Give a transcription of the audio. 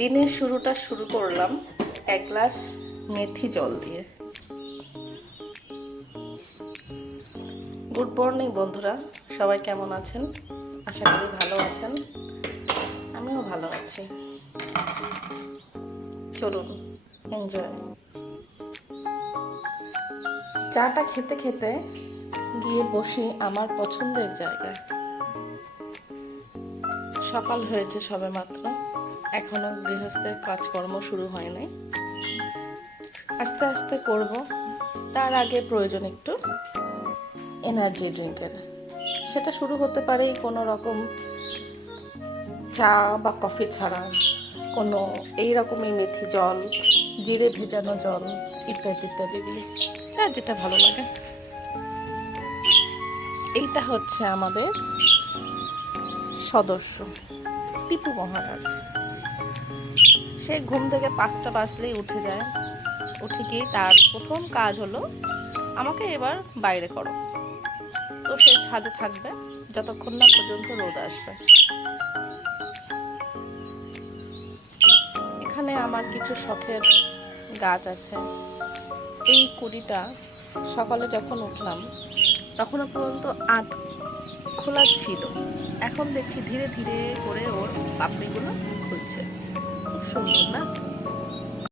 দিনের শুরুটা শুরু করলাম এক গ্লাস মেথি জল দিয়ে। গুড মর্নিং বন্ধুরা, সবাই কেমন আছেন? আশা করি ভালো আছেন, আমিও ভালো আছি। চলুন এনজয়। চাটা খেতে খেতে গিয়ে বসি আমার পছন্দের জায়গায়। সকাল হয়েছে সবে মাত্র, এখনো গৃহস্থের কাজকর্ম শুরু হয় নাই, আস্তে আস্তে করব। তার আগে প্রয়োজন একটু এনার্জি ড্রিঙ্কের। সেটা শুরু হতে পারে কোনো রকম চা বা কফি ছাড়া, কোনো এইরকমই মেথি জল, জিরে ভেজানো জল ইত্যাদি ইত্যাদি দিয়ে, যা যেটা ভালো লাগে। এইটা হচ্ছে আমাদের সদস্য টিপু মহারাজ। সে ঘুম থেকে 5টা বাজলেই উঠে যায়। উঠে গিয়ে তার প্রথম কাজ হলো আমাকে এবার বাইরে করো। তো সে ছাদে থাকবে যতক্ষণ না পর্যন্ত রোদ আসবে। এখানে আমার কিছু শখের গাছ আছে। এই কুড়িটা সকালে যখন উঠলাম তখনও পর্যন্ত আট খোলা ছিল, এখন দেখছি ধীরে ধীরে করে ওর পাপড়িগুলো খুলছে। খুব সুন্দর না?